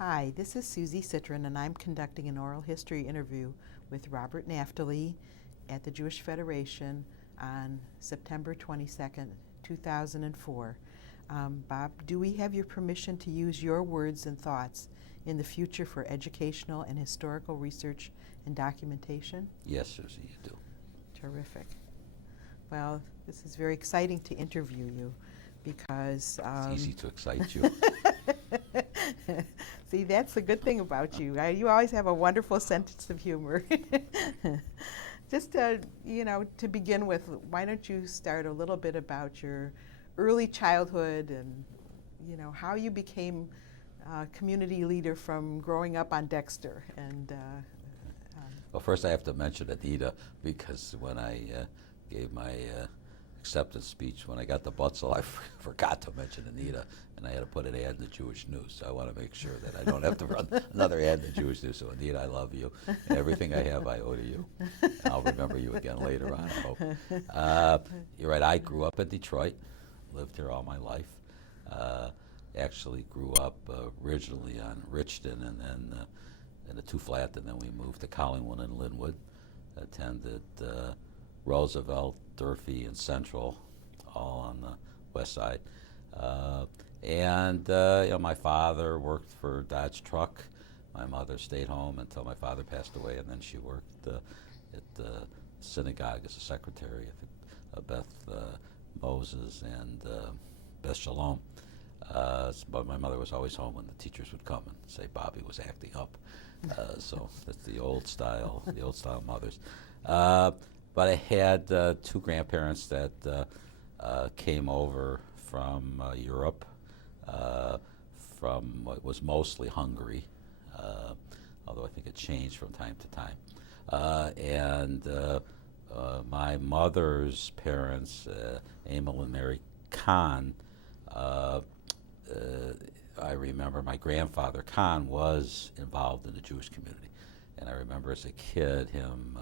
Hi, this is Susie Citron, and I'm conducting an oral history interview with Robert Naftaly at the Jewish Federation on September 22nd, 2004. Bob, do we have your permission to use your words and thoughts in the future for educational and historical research and documentation? Yes, Susie, you do. Terrific. Well, this is very exciting to interview you because... It's easy to excite you. See, that's the good thing about you. You always have a wonderful sense of humor. Just to begin with, why don't you start a little bit about your early childhood and, how you became a community leader from growing up on Dexter. And Well, first I have to mention Anita, because when I gave my acceptance speech, when I got the Butzel, I forgot to mention Anita, and I had to put an ad in the Jewish News. So I want to make sure that I don't have to run another ad in the Jewish News. So Anita, I love you. And everything I have, I owe to you. And I'll remember you again later on, I hope. You're right, I grew up in Detroit, lived here all my life. Actually grew up originally on Richton and then in a two-flat, and then we moved to Collingwood and Linwood. Attended Roosevelt, Durfee, and Central, all on the west side. My father worked for Dodge Truck. My mother stayed home until my father passed away, and then she worked at the synagogue as a secretary. I think Beth Moses and Beth Shalom. But my mother was always home when the teachers would come and say Bobby was acting up. So that's the old style mothers. But I had two grandparents that came over from Europe, from what was mostly Hungary, although I think it changed from time to time. My mother's parents, Emil and Mary Kahn, I remember my grandfather Kahn was involved in the Jewish community, and I remember as a kid him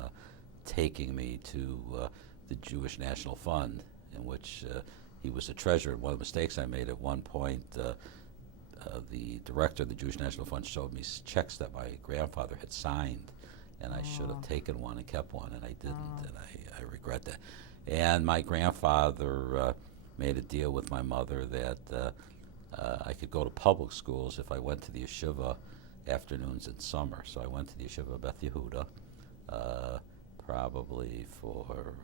taking me to the Jewish National Fund, in which he was the treasurer. One of the mistakes I made at one point, the director of the Jewish National Fund showed me checks that my grandfather had signed, and I should have taken one and kept one, and I didn't, and I regret that. And my grandfather made a deal with my mother that I could go to public schools if I went to the Yeshiva afternoons in summer. So I went to the Yeshiva Beth Yehuda probably for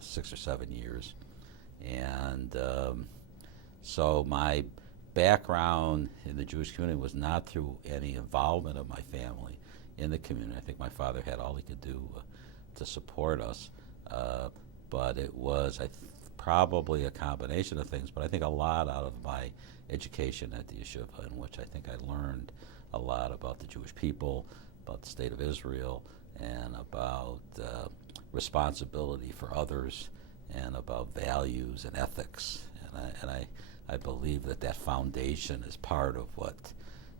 6 or 7 years. And so my background in the Jewish community was not through any involvement of my family in the community. I think my father had all he could do to support us. But it was probably a combination of things, but I think a lot out of my education at the yeshiva, in which I think I learned a lot about the Jewish people, about the state of Israel, and about responsibility for others, and about values and ethics. And I believe that foundation is part of what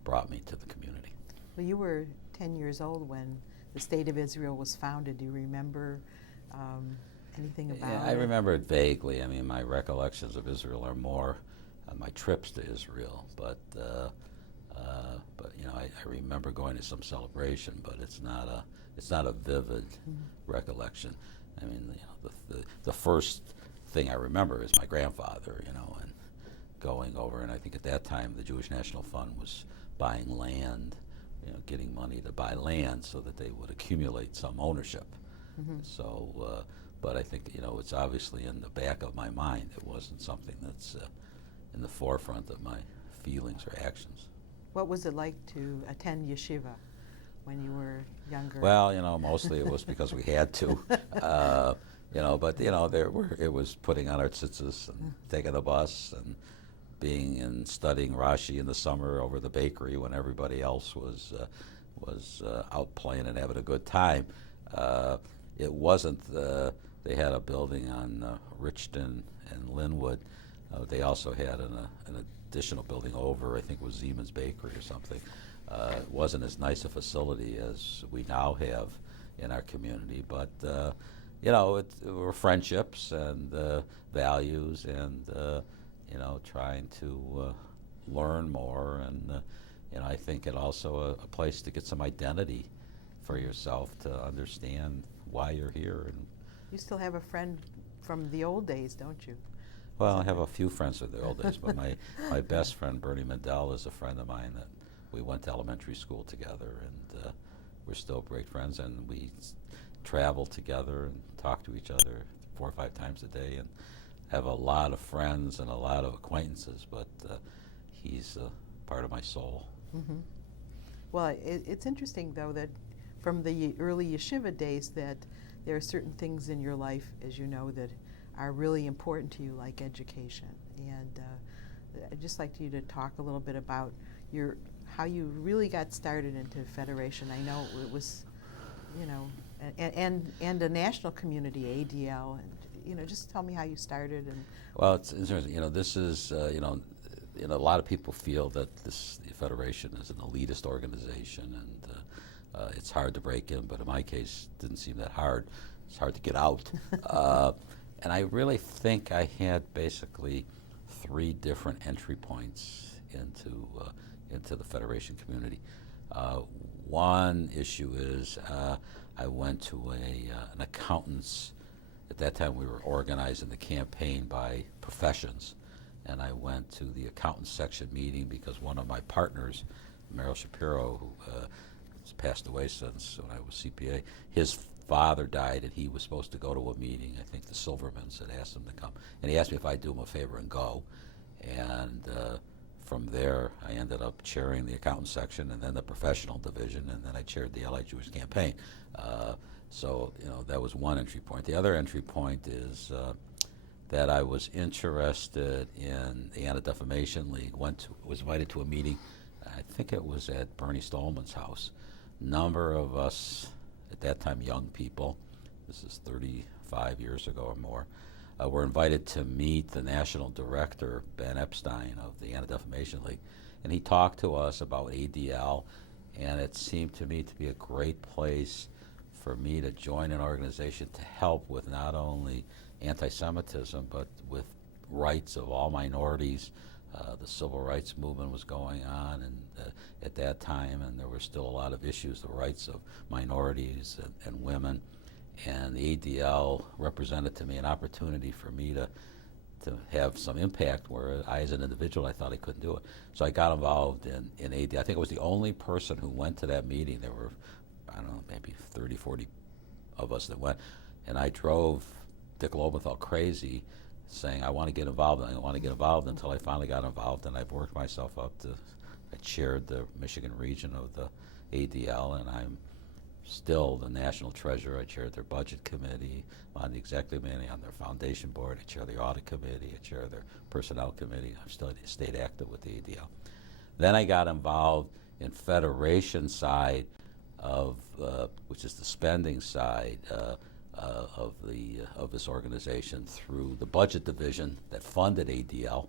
brought me to the community. Well, you were 10 years old when the state of Israel was founded. Do you remember anything about it? I remember it vaguely. I mean, my recollections of Israel are more my trips to Israel, but I remember going to some celebration, but it's not a vivid recollection. I mean, the first thing I remember is my grandfather, and going over, and I think at that time the Jewish National Fund was buying land, getting money to buy land so that they would accumulate some ownership. Mm-hmm. So, but I think, it's obviously in the back of my mind. It wasn't something that's in the forefront of my feelings or actions. What was it like to attend yeshiva when you were younger? Well, mostly it was because we had to. But it was putting on our tzitzis and taking the bus and being and studying Rashi in the summer over the bakery when everybody else was out playing and having a good time. It wasn't they had a building on Richton and Linwood. They also had an additional building over, I think it was Siemens Bakery or something. It wasn't as nice a facility as we now have in our community, but it were friendships and values and trying to learn more and I think it also a place to get some identity for yourself, to understand why you're here. And you still have a friend from the old days, don't you? well, I have a few friends from the old days, but my best friend, Bernie Mandel, is a friend of mine that we went to elementary school together, and we're still great friends, and we travel together and talk to each other 4 or 5 times a day, and have a lot of friends and a lot of acquaintances, but he's part of my soul. Mm-hmm. Well, it's interesting, though, that from the early yeshiva days that there are certain things in your life, as you know, that are really important to you, like education. And I'd just like you to talk a little bit about how you really got started into Federation. I know it was, and a national community, ADL, and just tell me how you started. And well, it's interesting. This is a lot of people feel that the Federation is an elitist organization, and it's hard to break in. But in my case, it didn't seem that hard. It's hard to get out. And I really think I had basically 3 different entry points into the Federation community. One issue is I went to an accountant's. At that time, we were organizing the campaign by professions, and I went to the accountants section meeting because one of my partners, Meryl Shapiro, who has passed away since when I was CPA, his father died, and he was supposed to go to a meeting. I think the Silvermans had asked him to come, and he asked me if I'd do him a favor and go. And from there, I ended up chairing the accountant section, and then the professional division, and then I chaired the LA Jewish campaign. So that was one entry point. The other entry point is that I was interested in the Anti-Defamation League. Was invited to a meeting. I think it was at Bernie Stolman's house. Number of us at that time, young people. This is 35 years ago or more. Were invited to meet the national director, Ben Epstein, of the Anti-Defamation League, and he talked to us about ADL, and it seemed to me to be a great place for me to join an organization to help with not only anti-Semitism, but with rights of all minorities. The civil rights movement was going on at that time, and there were still a lot of issues, the rights of minorities and women. And the ADL represented to me an opportunity for me to have some impact where I, as an individual, I thought I couldn't do it. So I got involved in ADL. I think I was the only person who went to that meeting. There were, I don't know, maybe 30, 40 of us that went. And I drove Dick Lobenthal crazy, saying, I want to get involved, and I want to get involved, until I finally got involved, and I've worked myself up to, I chaired the Michigan region of the ADL, and I'm still the national treasurer. I chaired their budget committee, on the executive committee, on their foundation board. I chair the audit committee. I chair their personnel committee. I'm still stayed active with the ADL. Then I got involved in Federation side of, which is the spending side of this organization, through the budget division that funded ADL,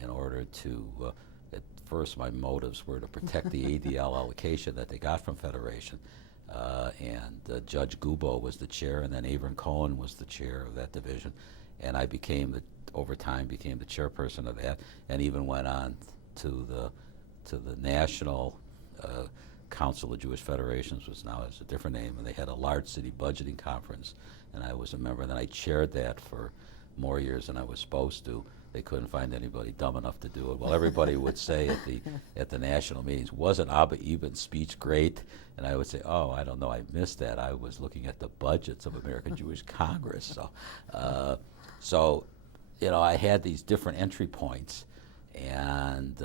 in order to. First, my motives were to protect the ADL allocation that they got from Federation, and Judge Gubo was the chair, and then Avron Cohen was the chair of that division, and I over time became the chairperson of that, and even went on to the National Council of Jewish Federations, which now has a different name, and they had a large city budgeting conference, and I was a member, and then I chaired that for more years than I was supposed to. They couldn't find anybody dumb enough to do it. Well, everybody would say at the national meetings, wasn't Abba Eben's speech great? And I would say, oh, I don't know, I missed that. I was looking at the budgets of American Jewish Congress. So, I had these different entry points, and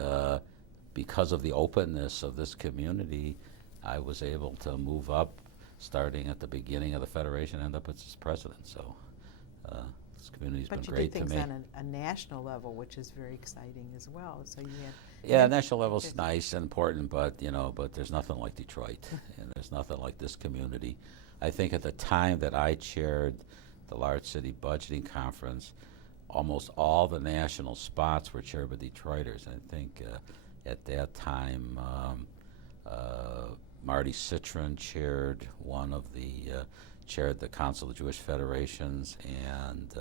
because of the openness of this community, I was able to move up, starting at the beginning of the Federation, end up as its president. So. This community's been great to me. But you did things on a national level, which is very exciting as well. So you had. Yeah, national level's nice and important, but there's nothing like Detroit, and there's nothing like this community. I think at the time that I chaired the large city budgeting conference, almost all the national spots were chaired by Detroiters. I think at that time, Marty Citron chaired chaired the Council of Jewish Federations, and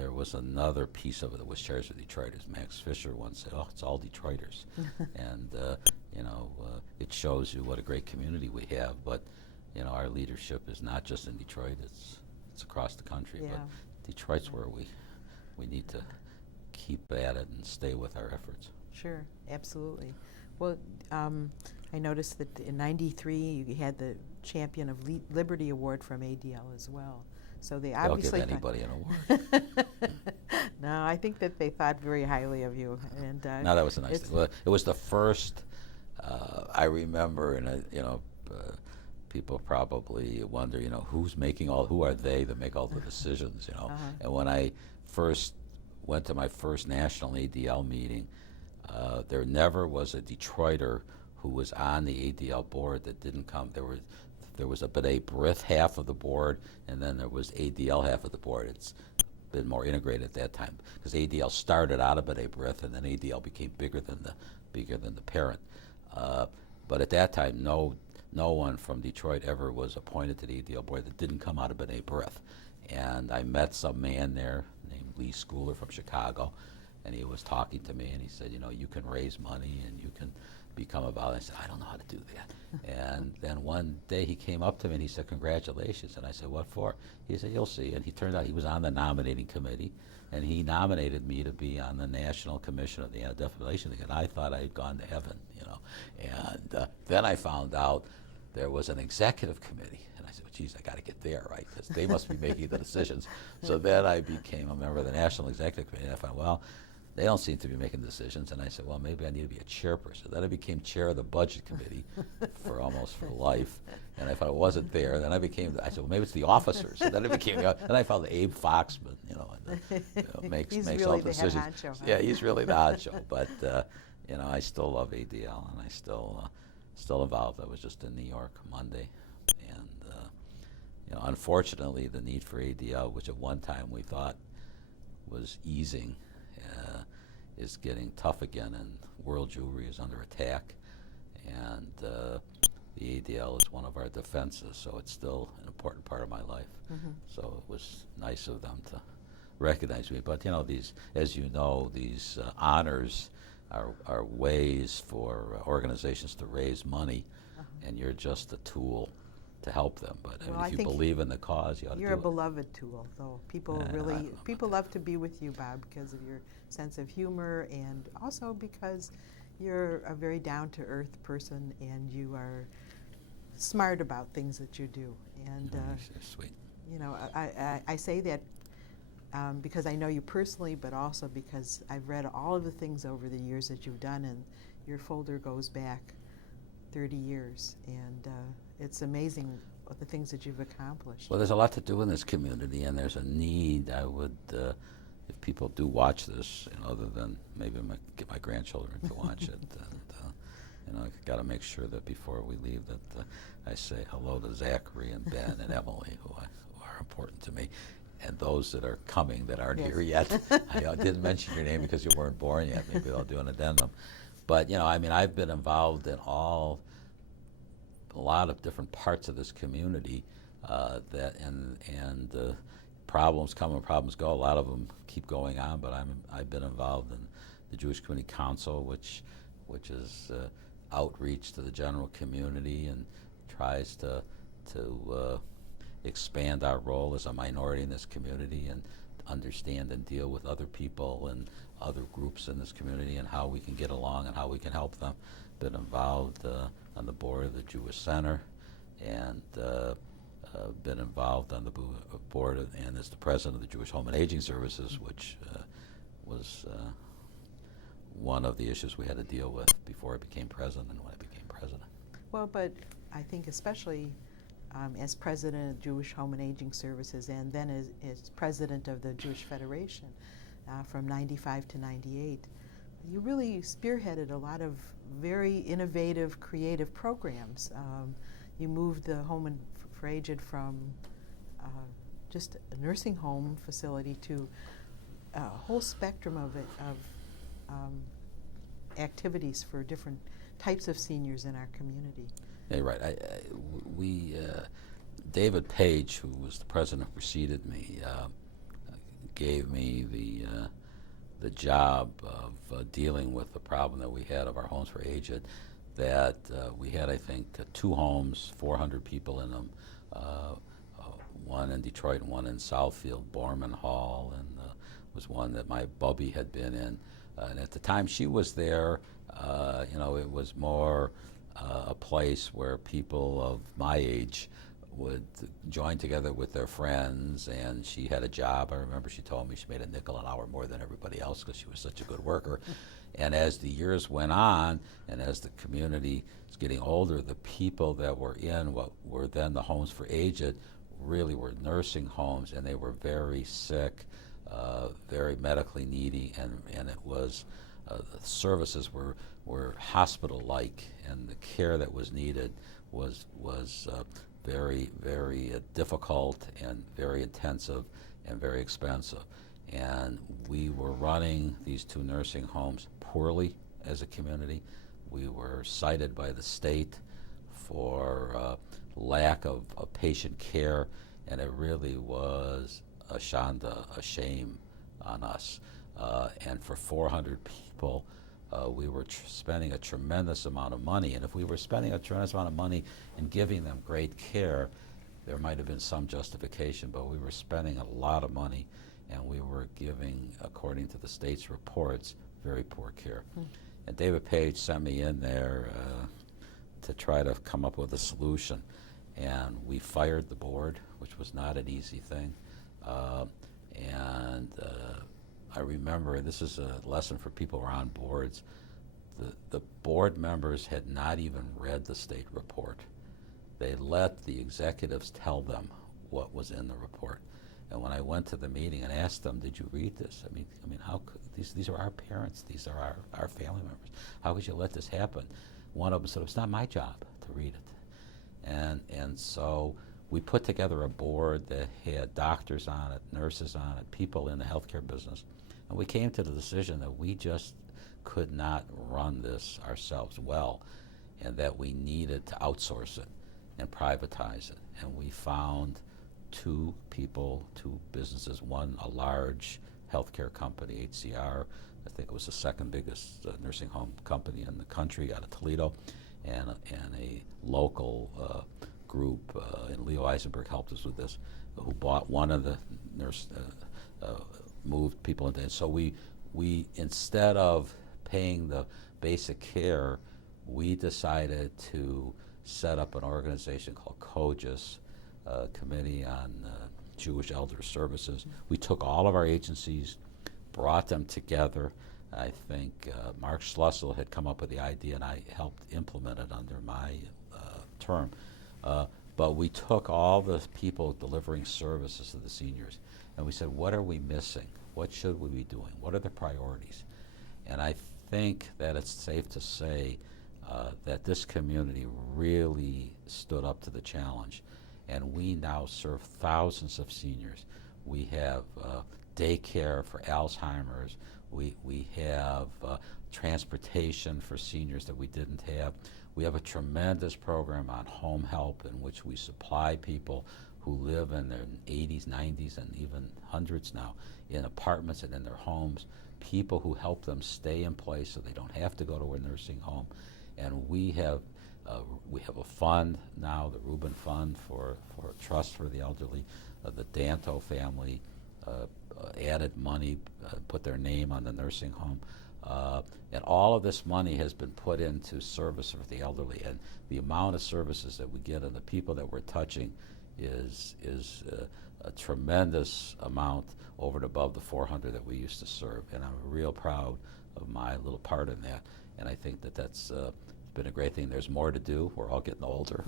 there was another piece of it that was shared with Detroiters. Max Fisher once said, "Oh, it's all Detroiters," and it shows you what a great community we have. But our leadership is not just in Detroit; it's across the country. Yeah. But Detroit's where we need to keep at it and stay with our efforts. Sure, absolutely. Well, I noticed that in '93 you had the Champion of Liberty Award from ADL as well. So they They'll obviously give anybody an award. No, I think that they thought very highly of you. And No, that was a nice thing. Well, it was the first. I remember, and people probably wonder, who's making who are they that make all the decisions, And when I first went to my first national ADL meeting, there never was a Detroiter who was on the ADL board that didn't come. There was a B'nai B'rith half of the board, and then there was ADL half of the board. It's been more integrated at that time because ADL started out of B'nai B'rith, and then ADL became bigger than the parent. But at that time, no one from Detroit ever was appointed to the ADL board that didn't come out of B'nai B'rith. And I met some man there named Lee Schooler from Chicago, and he was talking to me, and he said, you can raise money and you can become a volunteer. I said, I don't know how to do that. And then one day he came up to me and he said, congratulations. And I said, what for? He said, you'll see. And he turned out he was on the nominating committee, and he nominated me to be on the National Commission of the Anti-Defamation League, and I thought I had gone to heaven, And then I found out there was an executive committee, and I said, well, geez, I got to get there, right, because they must be making the decisions. So then I became a member of the National Executive Committee, and I found, well, they don't seem to be making decisions, and I said, well, maybe I need to be a chairperson. Then I became chair of the Budget Committee for life, and if I wasn't there, then I said, well, maybe it's the officers. And then I became, and I found Abe Foxman, makes really all the decisions. Head honcho, huh? Yeah, he's really the honcho, but I still love ADL, and I still involved. I was just in New York Monday, and unfortunately, the need for ADL, which at one time we thought was easing, is getting tough again, and world jewelry is under attack, and the ADL is one of our defenses, so it's still an important part of my life. Mm-hmm. So it was nice of them to recognize me. But these, as you know, these honors are ways for organizations to raise money, and you're just a tool to help them. But if you believe in the cause, you ought to do it. You're a beloved tool, though. People love to be with you, Bob, because of your sense of humor, and also because you're a very down-to-earth person, and you are smart about things that you do. And sweet. I say that because I know you personally, but also because I've read all of the things over the years that you've done, and your folder goes back 30 years, and it's amazing what the things that you've accomplished. Well, there's a lot to do in this community, and there's a need. I would, if people do watch this, other than maybe get my grandchildren to watch it, and I've got to make sure that before we leave that I say hello to Zachary and Ben and Emily, who are important to me, and those that are coming that aren't here yet. I didn't mention your name because you weren't born yet. Maybe I'll do an addendum. But I've been involved in a lot of different parts of this community and problems come and problems go. A lot of them keep going on, but I've been involved in the Jewish Community Council, which is outreach to the general community and tries to expand our role as a minority in this community and understand and deal with other people and other groups in this community and how we can get along and how we can help them. Been involved on the board of the Jewish Center, and been involved on the board and as the president of the Jewish Home and Aging Services, which was one of the issues we had to deal with before I became president and when I became president. Well, but I think especially as president of Jewish Home and Aging Services, and then as president of the Jewish Federation from 95 to 98, you really spearheaded a lot of very innovative, creative programs. You moved the Home for Aged from just a nursing home facility to a whole spectrum of activities for different types of seniors in our community. Yeah, right. David Page, who was the president who preceded me, gave me the job of dealing with the problem that we had of our homes for aged, that we had, I think, 2 homes, 400 people in them, one in Detroit and one in Southfield, Borman Hall, and was one that my Bubby had been in. And at the time she was there, it was more a place where people of my age would join together with their friends, and she had a job. I remember she told me she made a nickel an hour more than everybody else because she was such a good worker. And as the years went on, and as the community was getting older, the people that were in what were then the homes for aged really were nursing homes, and they were very sick, very medically needy, and it was the services were hospital-like, and the care that was needed was very, very difficult and very intensive and very expensive. And we were running these 2 nursing homes poorly as a community. We were cited by the state for lack of patient care, and it really was a shame on us. And for 400 people, we were spending a tremendous amount of money. And if we were spending a tremendous amount of money and giving them great care, there might have been some justification, but we were spending a lot of money, and we were giving, according to the state's reports, very poor care. And David Page sent me in there to try to come up with a solution. And we fired the board, which was not an easy thing. I remember, this is a lesson for people who are on boards, the board members had not even read the state report. They let the executives tell them what was in the report. And when I went to the meeting and asked them, did you read this? I mean, how could, these are our parents, these are our family members. How could you let this happen? One of them said, it's not my job to read it. And so we put together a board that had doctors on it, nurses on it, people in the healthcare business. And we came to the decision that we just could not run this ourselves well, and that we needed to outsource it and privatize it. And we found 2 people, 2 businesses, one a large healthcare company, HCR, I think it was the 2nd biggest nursing home company in the country out of Toledo, and a local group, and Leo Eisenberg helped us with this, who bought one of the moved people into it. So we instead of paying the basic care, we decided to set up an organization called COJES, Committee on Jewish Elder Services. We took all of our agencies, brought them together. I think Mark Schlussel had come up with the idea, and I helped implement it under my term. But we took all the people delivering services to the seniors, and we said, what are we missing? What should we be doing? What are the priorities? And I think that it's safe to say that this community really stood up to the challenge, and we now serve thousands of seniors. We have daycare for Alzheimer's. We have transportation for seniors that we didn't have. We have a tremendous program on home help in which we supply people who live in their 80s, 90s, and even hundreds now in apartments and in their homes, people who help them stay in place so they don't have to go to a nursing home. And we have a fund now, the Rubin Fund for Trust for the Elderly. The Danto family added money, put their name on the nursing home. And all of this money has been put into service for the elderly. And the amount of services that we get and the people that we're touching is a tremendous amount over and above the 400 that we used to serve. And I'm real proud of my little part in that. And I think that that's been a great thing. There's more to do. We're all getting older.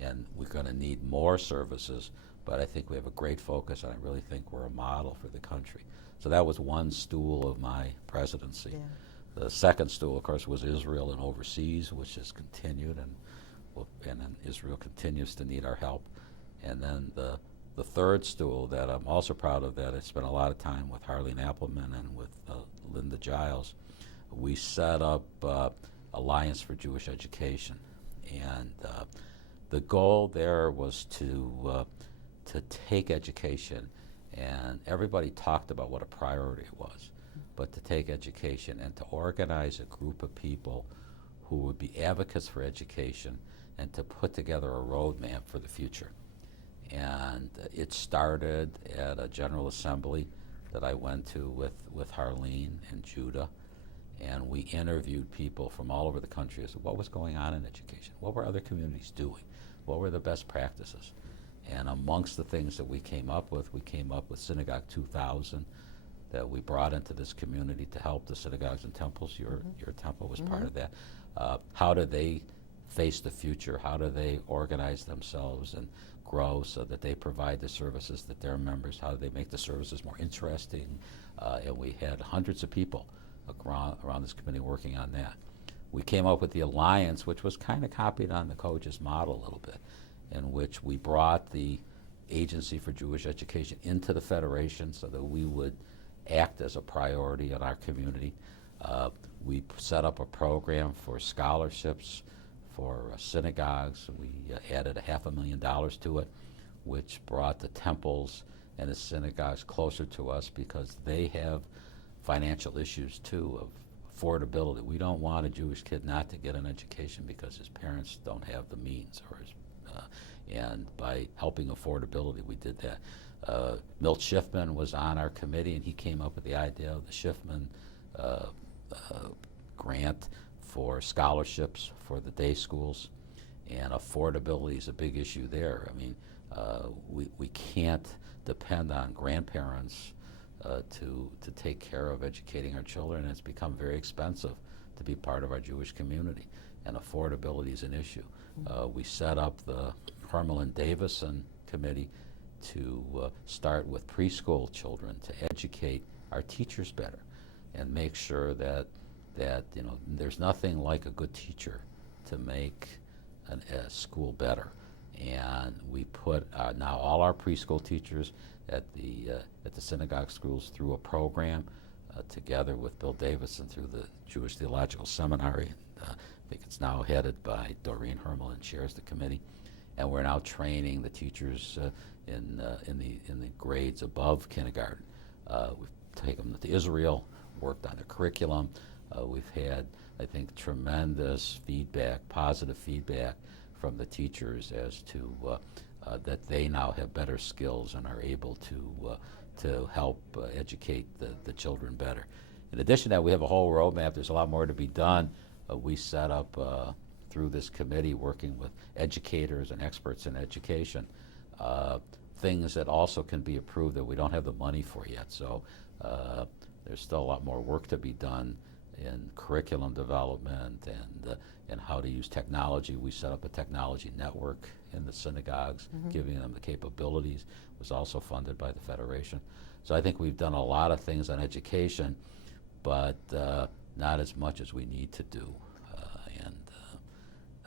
And we're going to need more services. But I think we have a great focus, and I really think we're a model for the country. So that was one stool of my presidency. Yeah. The second stool, of course, was Israel and overseas, which has continued, and then Israel continues to need our help. And then the third stool that I'm also proud of, that I spent a lot of time with Harleen Appleman and with Linda Giles, we set up Alliance for Jewish Education. And the goal there was to take education And everybody talked about what a priority it was, but to take education and to organize a group of people who would be advocates for education and to put together a roadmap for the future. And it started at a General Assembly that I went to with Harleen and Judah, and we interviewed people from all over the country as to what was going on in education, what were other communities doing, what were the best practices. And amongst the things that we came up with Synagogue 2000 that we brought into this community to help the synagogues and temples. Your temple was part of that. How do they face the future? How do they organize themselves and grow so that they provide the services that their members, how do they make the services more interesting? And we had hundreds of people around this committee working on that. We came up with the Alliance, which was kind of copied on the COJES model a little bit, in which we brought the Agency for Jewish Education into the Federation so that we would act as a priority in our community. We set up a program for scholarships for synagogues. We added $500,000 to it, which brought the temples and the synagogues closer to us because they have financial issues too of affordability. We don't want a Jewish kid not to get an education because his parents don't have the means, or and by helping affordability, we did that. Milt Schiffman was on our committee, and he came up with the idea of the Schiffman grant for scholarships for the day schools, and affordability is a big issue there. I mean, we can't depend on grandparents to take care of educating our children. It's become very expensive to be part of our Jewish community, and affordability is an issue. We set up the Hermelin Davison Committee to start with preschool children to educate our teachers better and make sure that there's nothing like a good teacher to make a school better. And we put now all our preschool teachers at the synagogue schools through a program together with Bill Davison through the Jewish Theological Seminary. I think it's now headed by Doreen Hermelin, chairs the committee, and we're now training the teachers in the grades above kindergarten. We've taken them to Israel, worked on the curriculum. We've had, I think, tremendous feedback, positive feedback from the teachers as to that they now have better skills and are able to help educate the children better. In addition to that, we have a whole roadmap. There's a lot more to be done. We set up through this committee, working with educators and experts in education, things that also can be approved that we don't have the money for yet. So there's still a lot more work to be done in curriculum development and how to use technology. We set up a technology network in the synagogues, giving them the capabilities. It was also funded by the Federation. So I think we've done a lot of things on education, but not as much as we need to do.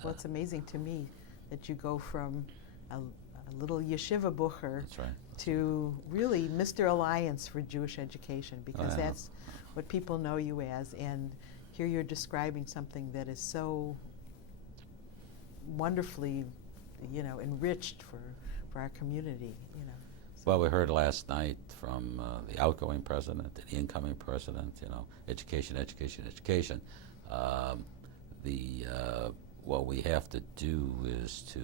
Well, it's amazing to me that you go from a little yeshiva bucher to really Mr. Alliance for Jewish Education, because that's what people know you as, and here you're describing something that is so wonderfully, enriched for our community, So. Well, we heard last night from the outgoing president and the incoming president, education, education, education. What we have to do is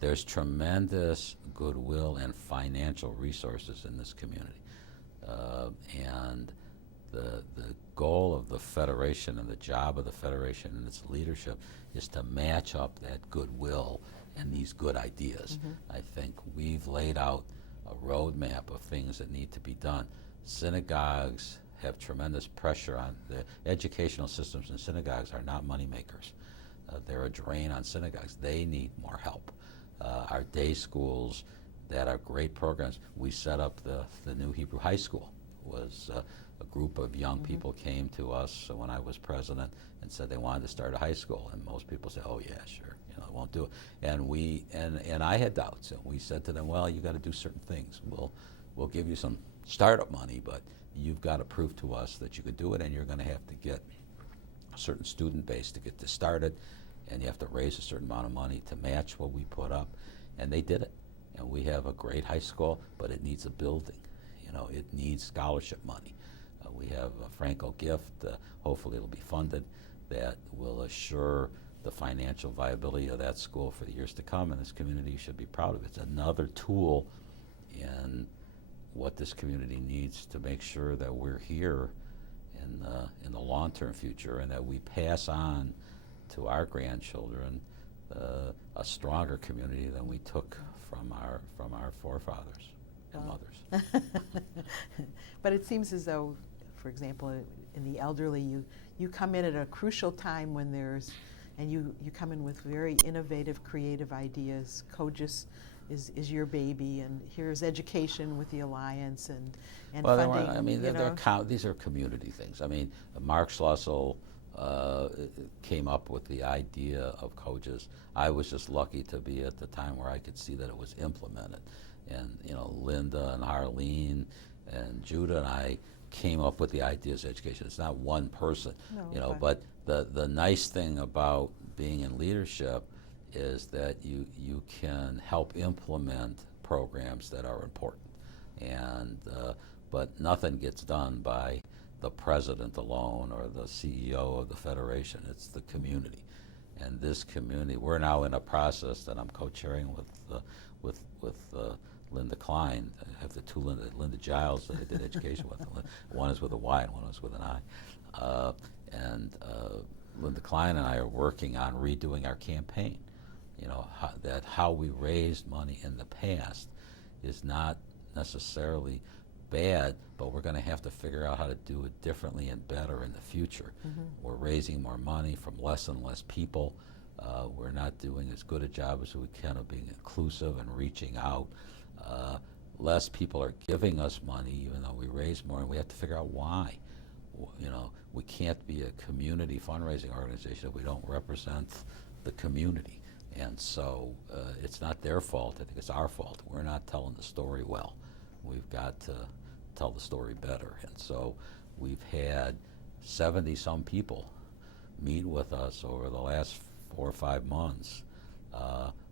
there's tremendous goodwill and financial resources in this community. And the goal of the Federation and the job of the Federation and its leadership is to match up that goodwill and these good ideas. I think we've laid out a roadmap of things that need to be done. Synagogues have tremendous pressure on the educational systems, and synagogues are not money makers. They're a drain on synagogues. They need more help. Our day schools that are great programs. We set up the new Hebrew high school. Was a group of young people came to us when I was president and said they wanted to start a high school, and most people said, "Oh yeah, sure, it won't do it." And I had doubts, and we said to them, "Well, you got to do certain things. We'll give you some startup money, but you've got to prove to us that you could do it, and you're going to have to get a certain student base to get this started, and you have to raise a certain amount of money to match what we put up." And they did it. And we have a great high school, but it needs a building. You know, it needs scholarship money. We have a Franco gift, hopefully it'll be funded, that will assure the financial viability of that school for the years to come, and this community should be proud of it. It's another tool in what this community needs to make sure that we're here in the long-term future, and that we pass on to our grandchildren a stronger community than we took from our forefathers and mothers. But it seems as though, for example, in the elderly, you come in at a crucial time when you come in with very innovative, creative ideas. COJES is your baby, and here's education with the Alliance and well, funding. I mean, these are community things. I mean, Mark Schlossel came up with the idea of COJES. I was just lucky to be at the time where I could see that it was implemented. And, you know, Linda and Harleen and Judah and I came up with the ideas of education. It's not one person, but the nice thing about being in leadership is that you can help implement programs that are important. And but nothing gets done by the president alone or the CEO of the federation. It's the community. And this community, we're now in a process that I'm co-chairing with Linda Klein. I have the two Linda Giles that I did education with. One is with a Y and one is with an I. Linda Klein and I are working on redoing our campaign. You know, how we raised money in the past is not necessarily bad, but we're going to have to figure out how to do it differently and better in the future. Mm-hmm. We're raising more money from less and less people. We're not doing as good a job as we can of being inclusive and reaching out. Less people are giving us money, even though we raise more, and we have to figure out why. You know, we can't be a community fundraising organization if we don't represent the community. And so it's not their fault. I think it's our fault. We're not telling the story well. We've got to tell the story better. And so we've had 70-some people meet with us over the last 4 or 5 months,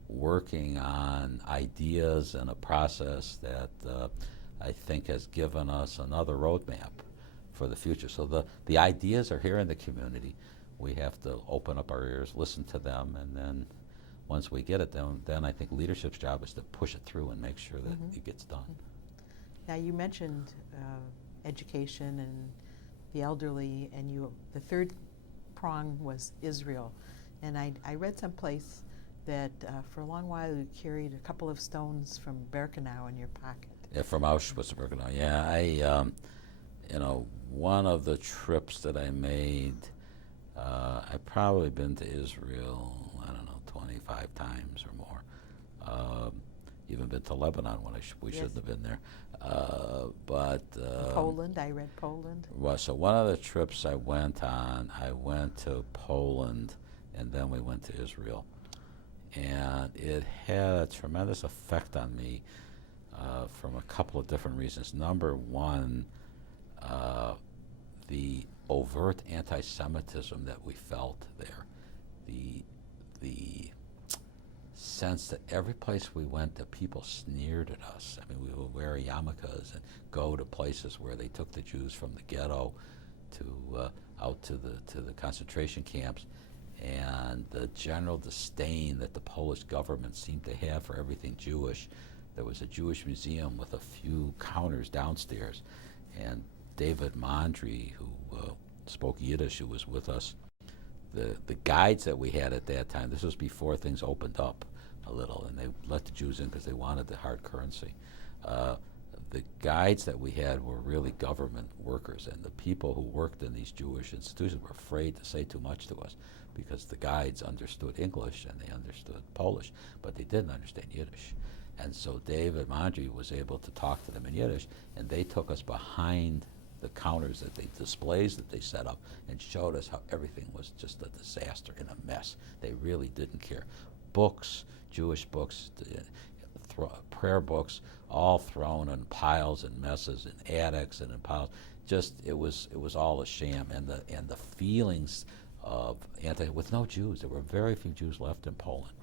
working on ideas and a process that I think has given us another roadmap for the future. So the ideas are here in the community. We have to open up our ears, listen to them, and then once we get it, then I think leadership's job is to push it through and make sure that it gets done. Now, you mentioned education and the elderly, and the third prong was Israel. And I read someplace that for a long while you carried a couple of stones from Birkenau in your pocket. Yeah, from Auschwitz-Birkenau. Yeah, one of the trips that I made, I've probably been to Israel, 25 times or more. Even been to Lebanon when we shouldn't have been there. Poland, I read Poland. Well, so one of the trips I went to Poland, and then we went to Israel. And it had a tremendous effect on me from a couple of different reasons. Number one, the overt anti-Semitism that we felt there. The sense that every place we went, the people sneered at us. I mean, we would wear yarmulkes and go to places where they took the Jews from the ghetto to out to the concentration camps, and the general disdain that the Polish government seemed to have for everything Jewish. There was a Jewish museum with a few counters downstairs, and David Mondry, who spoke Yiddish, who was with us, the guides that we had at that time, this was before things opened up a little, and they let the Jews in because they wanted the hard currency. The guides that we had were really government workers, and the people who worked in these Jewish institutions were afraid to say too much to us because the guides understood English and they understood Polish, but they didn't understand Yiddish. And so David Mondry was able to talk to them in Yiddish, and they took us behind the counters displays that they set up, and showed us how everything was just a disaster and a mess. They really didn't care. Books, Jewish books, prayer books, all thrown in piles and messes in attics and in piles. Just it was all a sham, and the feelings of with no Jews. There were very few Jews left in Poland,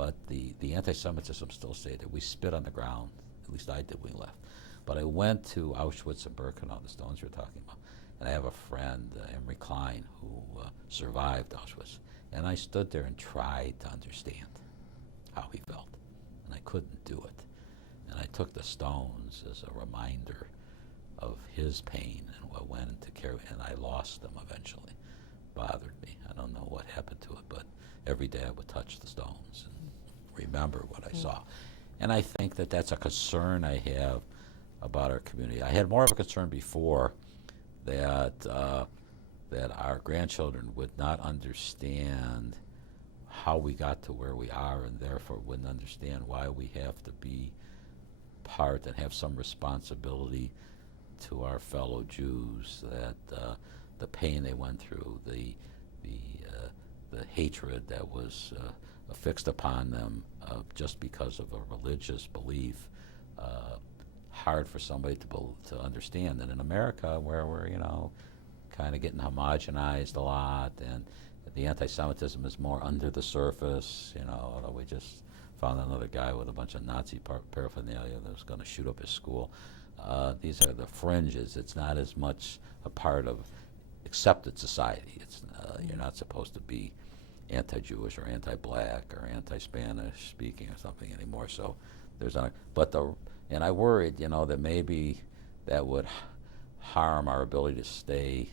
but the anti-Semitism still stayed there. We spit on the ground, at least I did when we left. But I went to Auschwitz and Birkenau, the stones you're talking about, and I have a friend, Emery Klein, who survived Auschwitz. And I stood there and tried to understand how he felt, and I couldn't do it. And I took the stones as a reminder of his pain and what went into care, and I lost them eventually. Bothered me. I don't know what happened to it, but every day I would touch the stones and remember what I saw. And I think that that's a concern I have about our community. I had more of a concern before that that our grandchildren would not understand how we got to where we are, and therefore wouldn't understand why we have to be part and have some responsibility to our fellow Jews, that the pain they went through, the hatred that was affixed upon them just because of a religious belief, hard for somebody to understand. And in America, where we're kind of getting homogenized a lot, and the anti-Semitism is more under the surface, although we just found another guy with a bunch of Nazi paraphernalia that was going to shoot up his school. These are the fringes. It's not as much a part of accepted society. It's you're not supposed to be anti-Jewish or anti-black or anti-Spanish speaking or something anymore. So there's and I worried, that maybe that would harm our ability to stay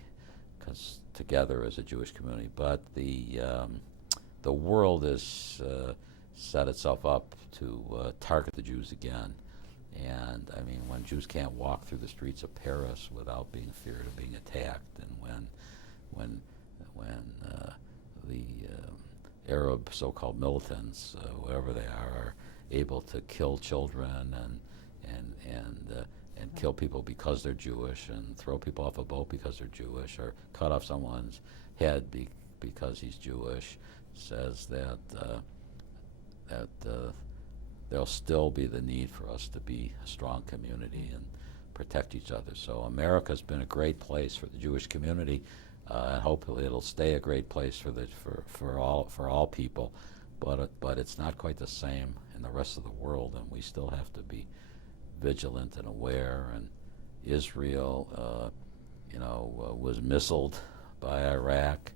together as a Jewish community. But the world has set itself up to target the Jews again. And I mean, when Jews can't walk through the streets of Paris without being feared of being attacked, and when the Arab so-called militants, whoever they are able to kill children and kill people because they're Jewish, and throw people off a boat because they're Jewish, or cut off someone's head because he's Jewish, says that there'll still be the need for us to be a strong community and protect each other. So America's been a great place for the Jewish community, and hopefully it'll stay a great place for all people. But it's not quite the same in the rest of the world, and we still have to be vigilant and aware. And Israel, was missiled by Iraq.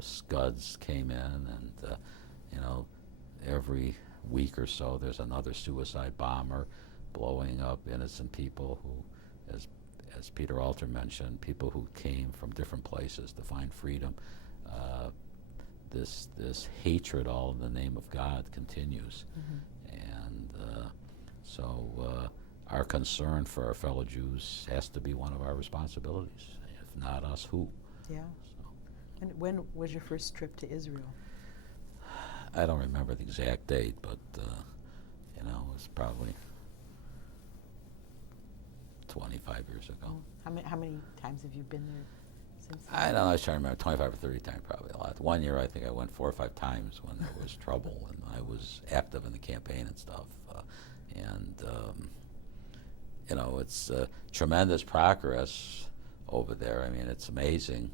Scuds came in, and every week or so there's another suicide bomber blowing up innocent people who, as Peter Alter mentioned, people who came from different places to find freedom. This hatred, all in the name of God, continues. And so our concern for our fellow Jews has to be one of our responsibilities. If not us, who? Yeah. So. And when was your first trip to Israel? I don't remember the exact date, but it was probably 25 years ago. Oh. How many times have you been there since then? I don't know. I was trying to remember 25 or 30 times, probably a lot. One year, I think I went 4 or 5 times when there was trouble, and I was active in the campaign and stuff. It's tremendous progress over there. I mean, it's amazing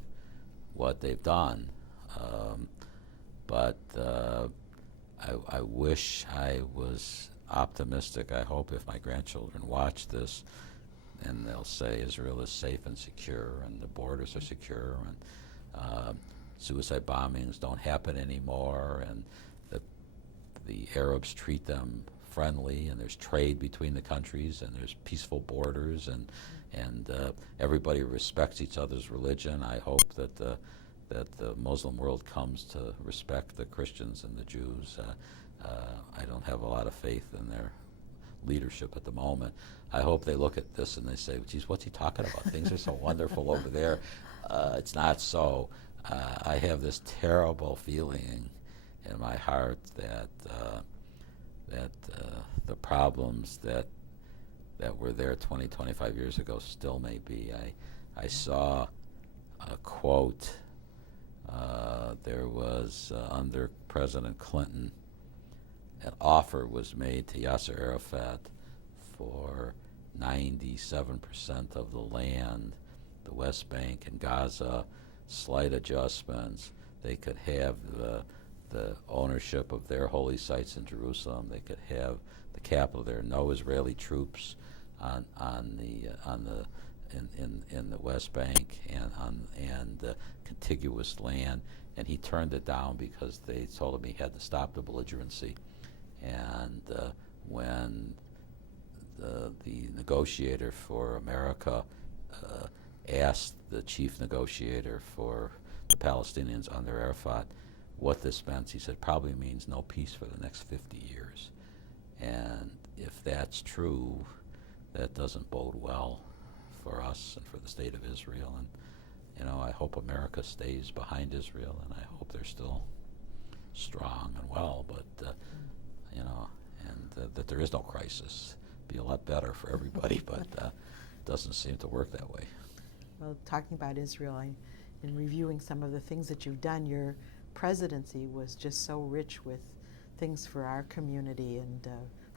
what they've done. But I wish I was optimistic. I hope if my grandchildren watch this, and they'll say Israel is safe and secure, and the borders are secure, and suicide bombings don't happen anymore, and the Arabs treat them friendly, and there's trade between the countries, and there's peaceful borders, and everybody respects each other's religion. I hope that the Muslim world comes to respect the Christians and the Jews. I don't have a lot of faith in their leadership at the moment. I hope they look at this and they say, geez, what's he talking about? Things are so wonderful over there. It's not so. I have this terrible feeling in my heart that the problems that were there 20, 25 years ago still may be. I saw a quote. There was, under President Clinton, an offer was made to Yasser Arafat for 97% of the land, the West Bank and Gaza, slight adjustments. They could have the ownership of their holy sites in Jerusalem. They could have the capital there, no Israeli troops in the West Bank and contiguous land, and he turned it down because they told him he had to stop the belligerency. And when the negotiator for America asked the chief negotiator for the Palestinians under Arafat what this meant, he said probably means no peace for the next 50 years. And if that's true, that doesn't bode well for us and for the state of Israel. And I hope America stays behind Israel, and I hope they're still strong and well. But that there is no crisis. Be a lot better for everybody, but it doesn't seem to work that way. Well, talking about Israel, in reviewing some of the things that you've done, your presidency was just so rich with things for our community, and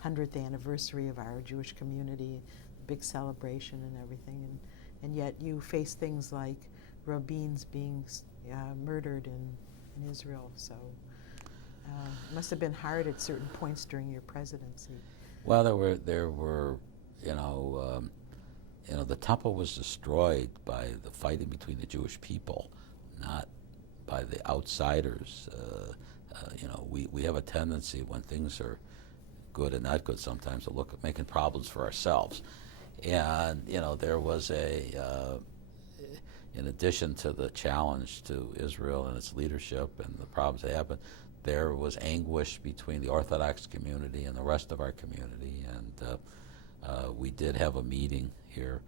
100th anniversary of our Jewish community, big celebration and everything, and yet you face things like rabbins being murdered in Israel, so it must have been hard at certain points during your presidency. Well, there were the temple was destroyed by the fighting between the Jewish people, not by the outsiders. We have a tendency when things are good and not good sometimes to look at making problems for ourselves. And there was in addition to the challenge to Israel and its leadership and the problems that happened, there was anguish between the Orthodox community and the rest of our community. And we did have a meeting here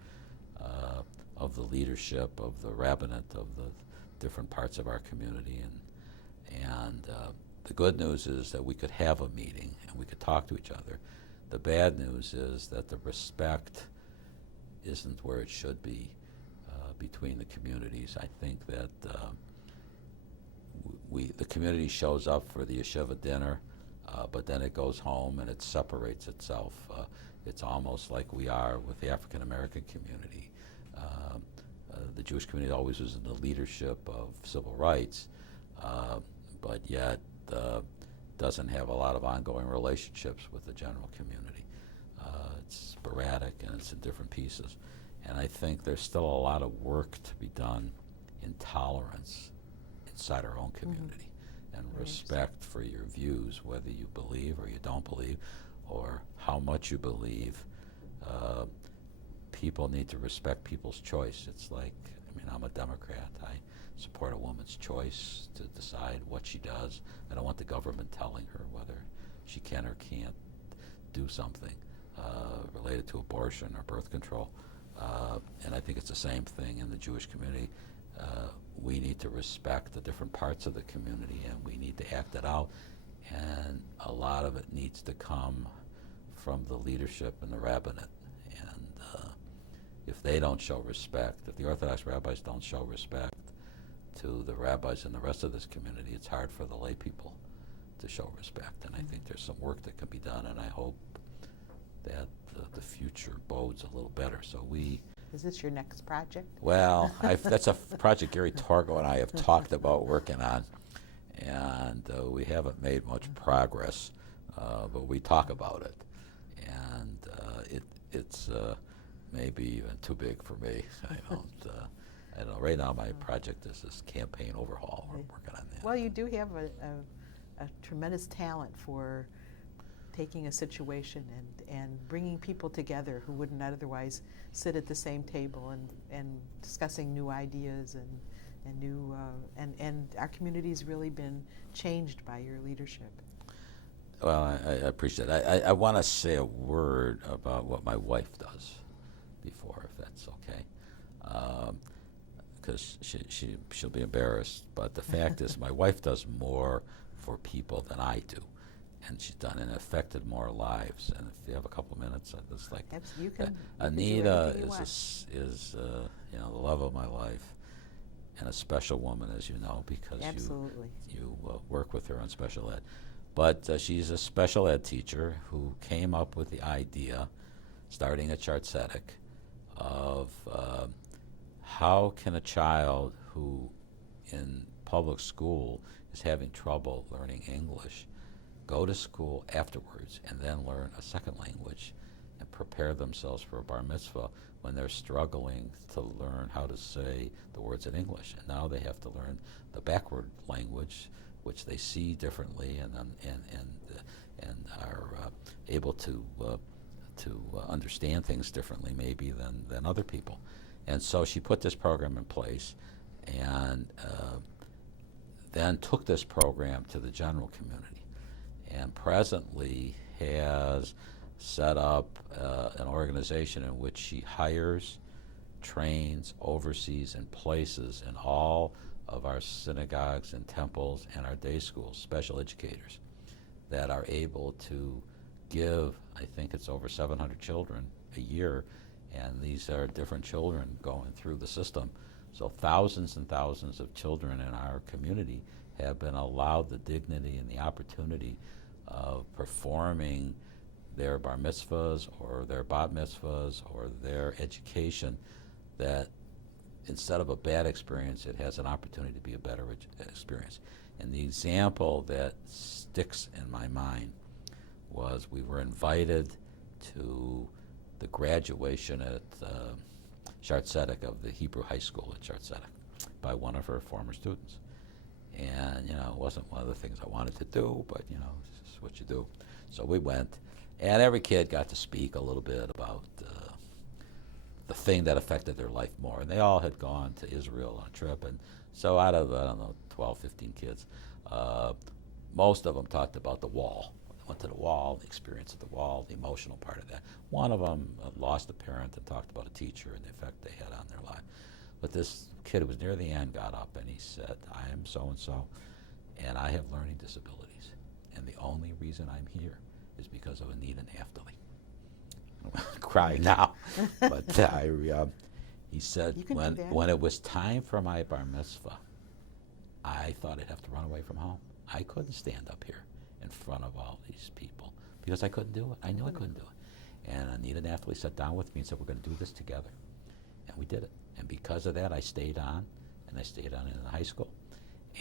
of the leadership of the rabbinate of the different parts of our community, and the good news is that we could have a meeting and we could talk to each other. The bad news is that the respect isn't where it should be between the communities. I think that the community shows up for the Yeshiva dinner, but then it goes home and it separates itself. It's almost like we are with the African American community. The Jewish community always was in the leadership of civil rights, but yet doesn't have a lot of ongoing relationships with the general community. It's sporadic and it's in different pieces. And I think there's still a lot of work to be done in tolerance inside our own community, and respect for your views, whether you believe or you don't believe, or how much you believe. People need to respect people's choice. It's like, I'm a Democrat. I support a woman's choice to decide what she does. I don't want the government telling her whether she can or can't do something related to abortion or birth control. And I think it's the same thing in the Jewish community. We need to respect the different parts of the community, and we need to act it out. And a lot of it needs to come from the leadership and the rabbinate. And if they don't show respect, if the Orthodox rabbis don't show respect to the rabbis in the rest of this community, it's hard for the lay people to show respect. And I think there's some work that can be done, and I hope that the future bodes a little better. So Is this your next project? Well, that's a project Gary Torgo and I have talked about working on, and we haven't made much progress, but we talk about it. And it's maybe even too big for me. I don't know. Right now my project is this campaign overhaul. We're working on that. Well, you do have a tremendous talent for taking a situation and bringing people together who wouldn't otherwise sit at the same table and discussing new ideas and new and our community's really been changed by your leadership. Well, I appreciate it. I want to say a word about what my wife does before, if that's okay, because she'll be embarrassed. But the fact is, my wife does more for people than I do. And she's done and affected more lives. And if you have a couple minutes, I'd just like Anita is the love of my life, and a special woman, as you know, because you work with her on special ed. But she's a special ed teacher who came up with the idea, starting at Chartzetic, of how can a child who in public school is having trouble learning English, go to school afterwards and then learn a second language and prepare themselves for a bar mitzvah when they're struggling to learn how to say the words in English. And now they have to learn the backward language, which they see differently and are able to understand things differently maybe than other people. And so she put this program in place and then took this program to the general community, and presently has set up an organization in which she hires, trains, oversees, and places in all of our synagogues and temples and our day schools special educators that are able to give, I think it's over 700 children a year, and these are different children going through the system. So thousands and thousands of children in our community have been allowed the dignity and the opportunity of performing their bar mitzvahs or their bat mitzvahs or their education, that instead of a bad experience, it has an opportunity to be a better experience. And the example that sticks in my mind was we were invited to the graduation at Shart Tzedek of the Hebrew High School at Shart Tzedek by one of her former students. And, you know, it wasn't one of the things I wanted to do, but, you know, this is what you do. So we went, and every kid got to speak a little bit about the thing that affected their life more. And they all had gone to Israel on a trip, and so out of, I don't know, 12, 15 kids, most of them talked about the wall. They went to the wall, the experience of the wall, the emotional part of that. One of them lost a parent and talked about a teacher and the effect they had on their life. But this kid who was near the end got up and he said, I am so-and-so, and I have learning disabilities. And the only reason I'm here is because of Anita Naftaly. I'm crying now. But he said, when it was time for my bar mitzvah, I thought I'd have to run away from home. I couldn't stand up here in front of all these people because I couldn't do it. I knew I couldn't do it. And Anita Naftaly sat down with me and said, we're going to do this together. And we did it. And because of that, I stayed on, and I stayed on in the high school.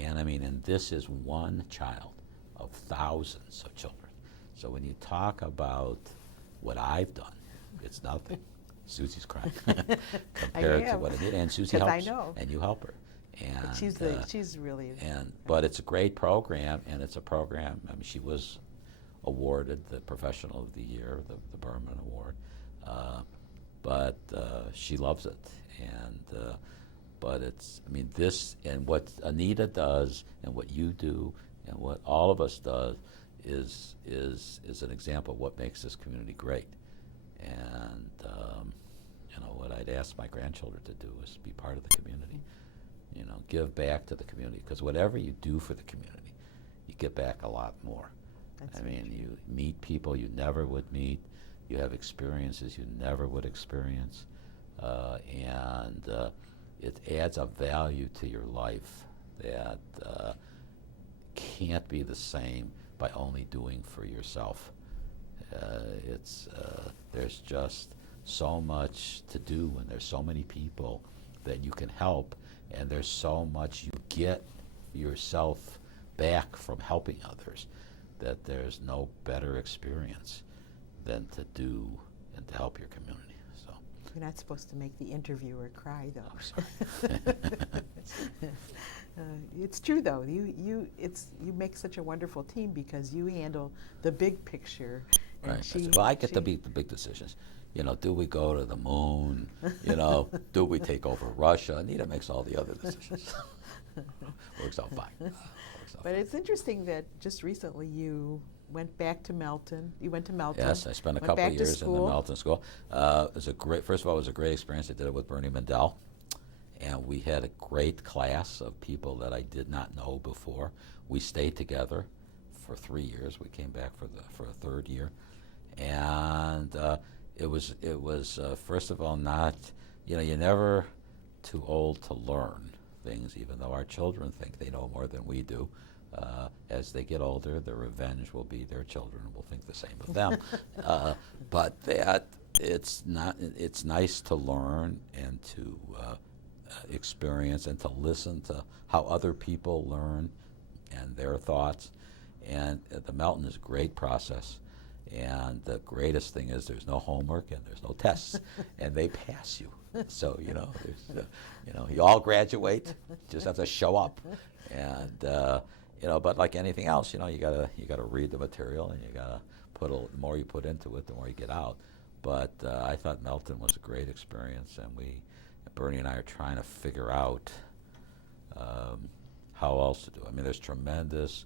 And I mean, and this is one child of thousands of children. So when you talk about what I've done, it's nothing. Susie's crying compared to what I did. And Susie helps, I know. And you help her. And she's really. But it's a great program, and it's a program. I mean, she was awarded the Professional of the Year, the Berman Award, but she loves it. And but it's, I mean, this and what Anita does, and what you do, and what all of us does, is an example of what makes this community great. And you know, what I'd ask my grandchildren to do is be part of the community. You know, give back to the community, because whatever you do for the community, you get back a lot more. I mean, you meet people you never would meet. You have experiences you never would experience. And it adds a value to your life that can't be the same by only doing for yourself. There's just so much to do, and there's so many people that you can help, and there's so much you get yourself back from helping others, that there's no better experience than to do and to help your community. So you're not supposed to make the interviewer cry, though. I'm sorry. It's true, though. You make such a wonderful team because you handle the big picture. And right. Well, I get the big decisions. You know, do we go to the moon? You know, do we take over Russia? Anita makes all the other decisions. Works out fine. But it's interesting that just recently you went back to Melton. You went to Melton. Yes, I spent a couple of years in the Melton school. It was first of all, it was a great experience. I did it with Bernie Mandel. And we had a great class of people that I did not know before. We stayed together for 3 years. We came back for a third year. And it was first of all, not, you know, you're never too old to learn things, even though our children think they know more than we do. As they get older, the revenge will be their children will think the same of them. But that it's nice to learn and to experience and to listen to how other people learn and their thoughts. And the Melton is a great process. And the greatest thing is there's no homework and there's no tests, and they pass you. So you all graduate, just have to show up, and but like anything else, you gotta read the material, and you gotta the more you put into it, the more you get out. But I thought Melton was a great experience, and Bernie and I are trying to figure out how else to do it. I mean, there's tremendous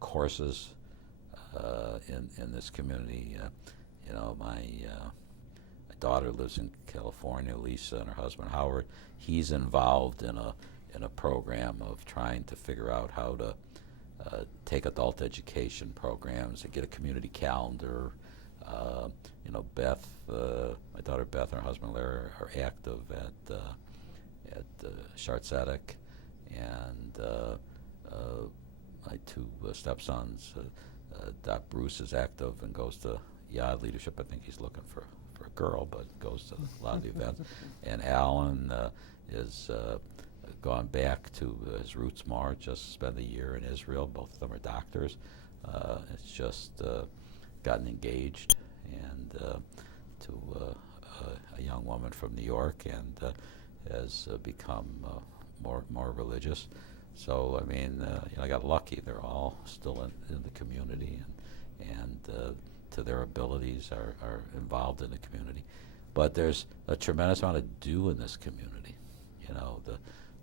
courses in this community. My daughter lives in California, Lisa, and her husband Howard. He's involved in a program of trying to figure out how to take adult education programs and get a community calendar. My daughter Beth and her husband Larry are active at Shartzetic, and my two stepsons. Doc Bruce is active and goes to Yad Leadership. I think he's looking for a girl, but goes to a lot of the events. And Alan is gone back to his roots more, just spent a year in Israel. Both of them are doctors. It's just gotten engaged and to a young woman from New York, and has become more religious. So I mean, I got lucky. They're all still in the community, and to their abilities are involved in the community. But there's a tremendous amount to do in this community.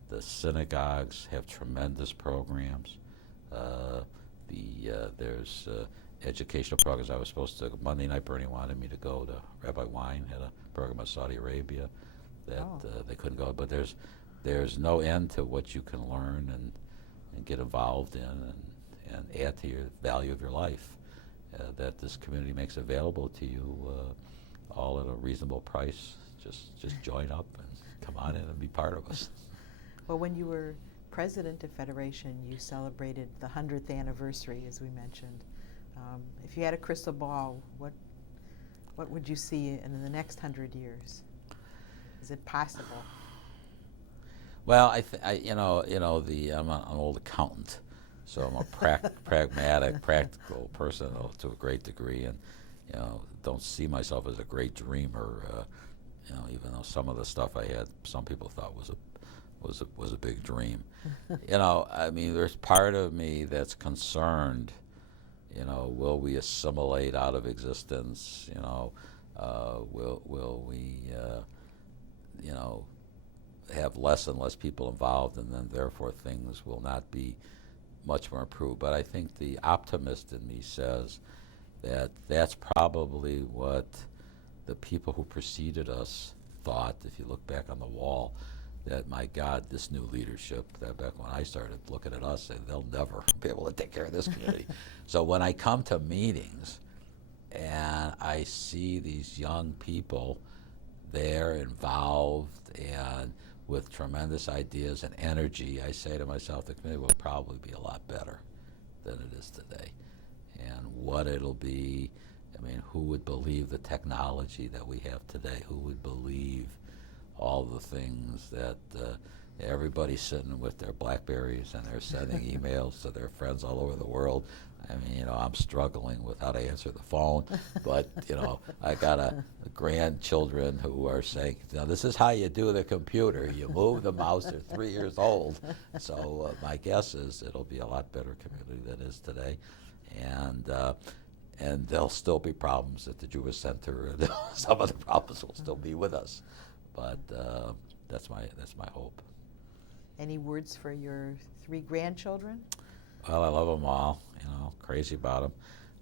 The synagogues have tremendous programs. There's educational programs. I was supposed to Monday night. Bernie wanted me to go to Rabbi Wein had a program in Saudi Arabia that they couldn't go. But there's no end to what you can learn and get involved in and add to your value of your life that this community makes available to you, all at a reasonable price. Just join up and come on in and be part of us. Well, when you were president of Federation, you celebrated the 100th anniversary, as we mentioned. If you had a crystal ball, what would you see in the next 100 years? Is it possible? Well, I'm an old accountant, so I'm a pragmatic, practical person to a great degree, and don't see myself as a great dreamer. Even though some of the stuff I had, some people thought was a big dream. I mean, there's part of me that's concerned. Will we assimilate out of existence? Will we? Have less and less people involved, and then therefore things will not be much more improved. But I think the optimist in me says that that's probably what the people who preceded us thought. If you look back on the wall, that my God, this new leadership, that back when I started looking at us, and they'll never be able to take care of this community. So when I come to meetings and I see these young people there involved and with tremendous ideas and energy, I say to myself, the community will probably be a lot better than it is today. And what it'll be, I mean, who would believe the technology that we have today? Who would believe all the things that everybody's sitting with their BlackBerries and they're sending emails to their friends all over the world? I mean, I'm struggling with how to answer the phone, but, I got grandchildren who are saying, this is how you do the computer. You move the mouse, they're 3 years old. So my guess is it'll be a lot better community than it is today. And there'll still be problems at the Jewish Center, and some of the problems will still be with us. But that's my hope. Any words for your 3 grandchildren? Well, I love them all. Crazy about them.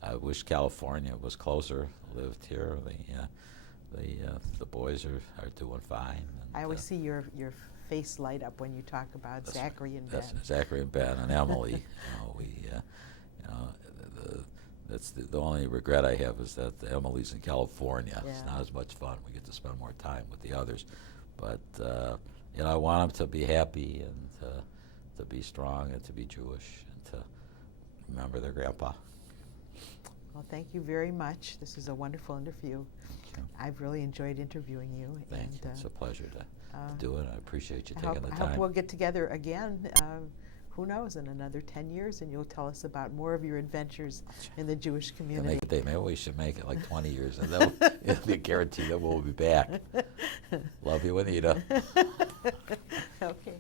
I wish California was closer. Lived here. The boys are doing fine. And, I always see your face light up when you talk about Zachary and Ben. Zachary and Ben and Emily. That's the only regret I have is that Emily's in California. Yeah. It's not as much fun. We get to spend more time with the others. But I want them to be happy and to be strong and to be Jewish and to remember their grandpa. Well, thank you very much. This is a wonderful interview. Thank you. I've really enjoyed interviewing you. Thank you. It's a pleasure to do it. I appreciate you I taking hope, the I hope time. we'll get together again. Who knows, in another 10 years, and you'll tell us about more of your adventures in the Jewish To community. make a date. Maybe we should make it like 20 years, and then it'll be a guarantee that we'll be back. Love you, Anita. Okay.